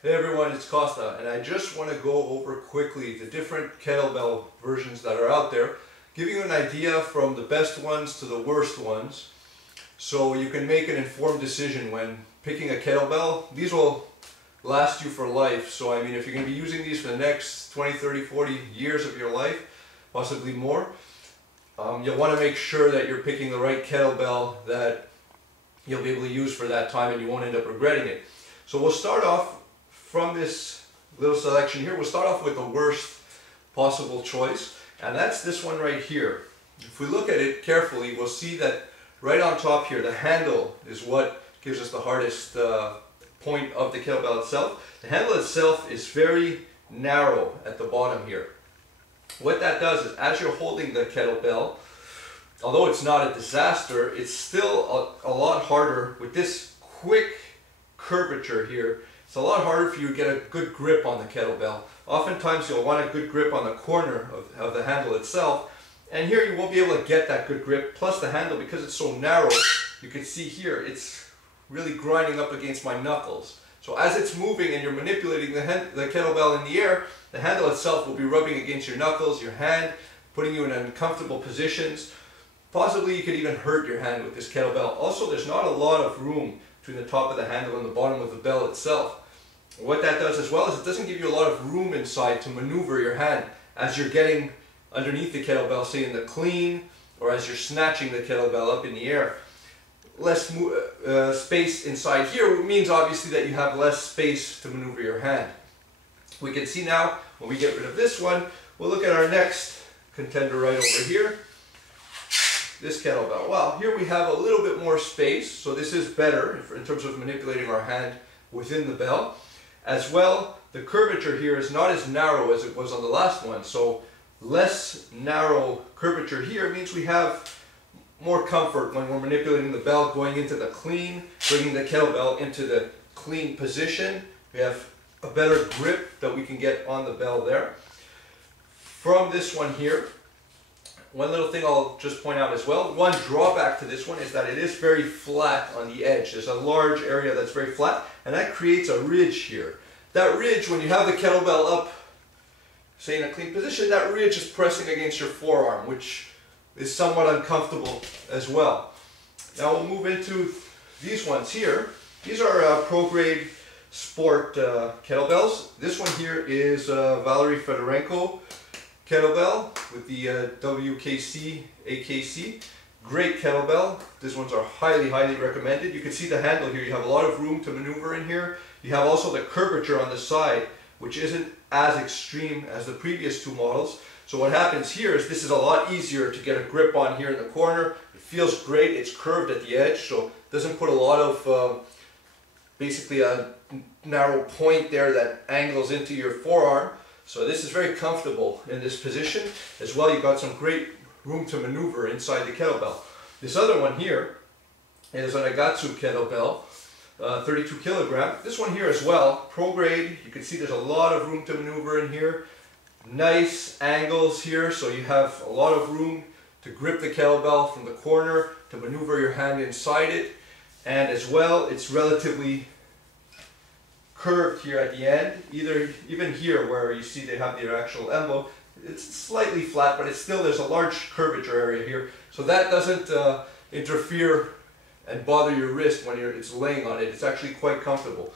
Hey everyone, it's Costa, and I just want to go over quickly the different kettlebell versions that are out there, give you an idea from the best ones to the worst ones, so you can make an informed decision when picking a kettlebell. These will last you for life, so I mean if you're going to be using these for the next 20, 30, 40 years of your life, possibly more, you'll want to make sure that you're picking the right kettlebell that you'll be able to use for that time and you won't end up regretting it. So we'll start off from this little selection here. We'll start off with the worst possible choice, and that's this one right here. If we look at it carefully, we'll see that right on top here, the handle is what gives us the hardest point of the kettlebell itself. The handle itself is very narrow at the bottom here. What that does is, as you're holding the kettlebell, although it's not a disaster, it's still a lot harder with this quick curvature here. It's a lot harder for you to get a good grip on the kettlebell. Oftentimes you'll want a good grip on the corner of the handle itself, and here you won't be able to get that good grip. Plus the handle, because it's so narrow, you can see here it's really grinding up against my knuckles. So as it's moving and you're manipulating the kettlebell in the air, the handle itself will be rubbing against your knuckles, your hand, putting you in uncomfortable positions. Possibly you could even hurt your hand with this kettlebell. Also, there's not a lot of room between the top of the handle and the bottom of the bell itself. What that does as well is it doesn't give you a lot of room inside to maneuver your hand as you're getting underneath the kettlebell, say in the clean, or as you're snatching the kettlebell up in the air. Less space inside here means obviously that you have less space to maneuver your hand. We can see now, when we get rid of this one, we'll look at our next contender right over here. This kettlebell. Well, here we have a little bit more space, so this is better in terms of manipulating our hand within the bell. As well, the curvature here is not as narrow as it was on the last one, so less narrow curvature here means we have more comfort when we're manipulating the bell, going into the clean, bringing the kettlebell into the clean position. We have a better grip that we can get on the bell there. From this one here, one little thing I'll just point out as well, one drawback to this one is that it is very flat on the edge. There's a large area that's very flat, and that creates a ridge here. That ridge, when you have the kettlebell up, say in a clean position, that ridge is pressing against your forearm, which is somewhat uncomfortable as well. Now we'll move into these ones here. These are pro grade sport kettlebells. This one here is Valery Fedorenko kettlebell with the WKC AKC. Great kettlebell. These ones are highly recommended. You can see the handle here. You have a lot of room to maneuver in here. You have also the curvature on the side, which isn't as extreme as the previous two models. So what happens here is this is a lot easier to get a grip on here in the corner. It feels great. It's curved at the edge, so it doesn't put a lot of basically a narrow point there that angles into your forearm. So this is very comfortable in this position. As well, you've got some great room to maneuver inside the kettlebell. This other one here is an Agatsu kettlebell, 32 kilogram. This one here as well, pro grade. You can see there's a lot of room to maneuver in here. Nice angles here, so you have a lot of room to grip the kettlebell from the corner, to maneuver your hand inside it. And as well, it's relatively curved here at the end, even here where you see they have their actual emblem. It's slightly flat, but it's still, there's a large curvature area here, so that doesn't interfere and bother your wrist when it's laying on it. It's actually quite comfortable.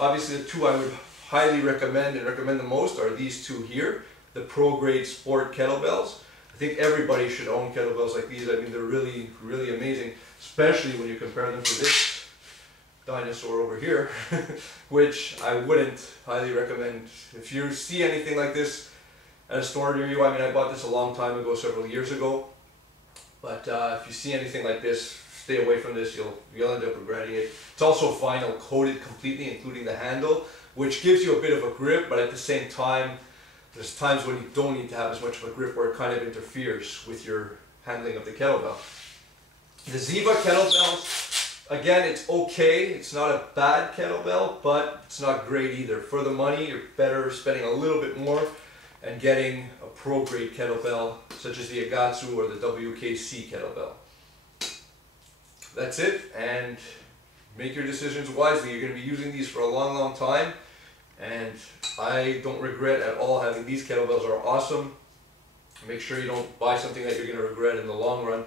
Obviously the two I would highly recommend and recommend the most are these two here, the pro grade sport kettlebells. I think everybody should own kettlebells like these. I mean, they're really amazing, especially when you compare them to this dinosaur over here, which I wouldn't highly recommend. If you see anything like this at a store near you, I mean, I bought this a long time ago, several years ago, but if you see anything like this, stay away from this. You'll end up regretting it. It's also vinyl coated completely, including the handle, which gives you a bit of a grip, but at the same time, there's times when you don't need to have as much of a grip where it kind of interferes with your handling of the kettlebell. The Ziva kettlebells, again, it's okay. It's not a bad kettlebell, but it's not great either. For the money, you're better spending a little bit more and getting a pro grade kettlebell such as the Agatsu or the WKC kettlebell. That's it, and make your decisions wisely. You're going to be using these for a long time. and I don't regret at all having these kettlebells. Are awesome. Make sure you don't buy something that you're going to regret in the long run.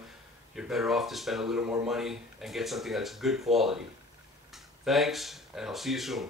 You're better off to spend a little more money and get something that's good quality. Thanks, and I'll see you soon.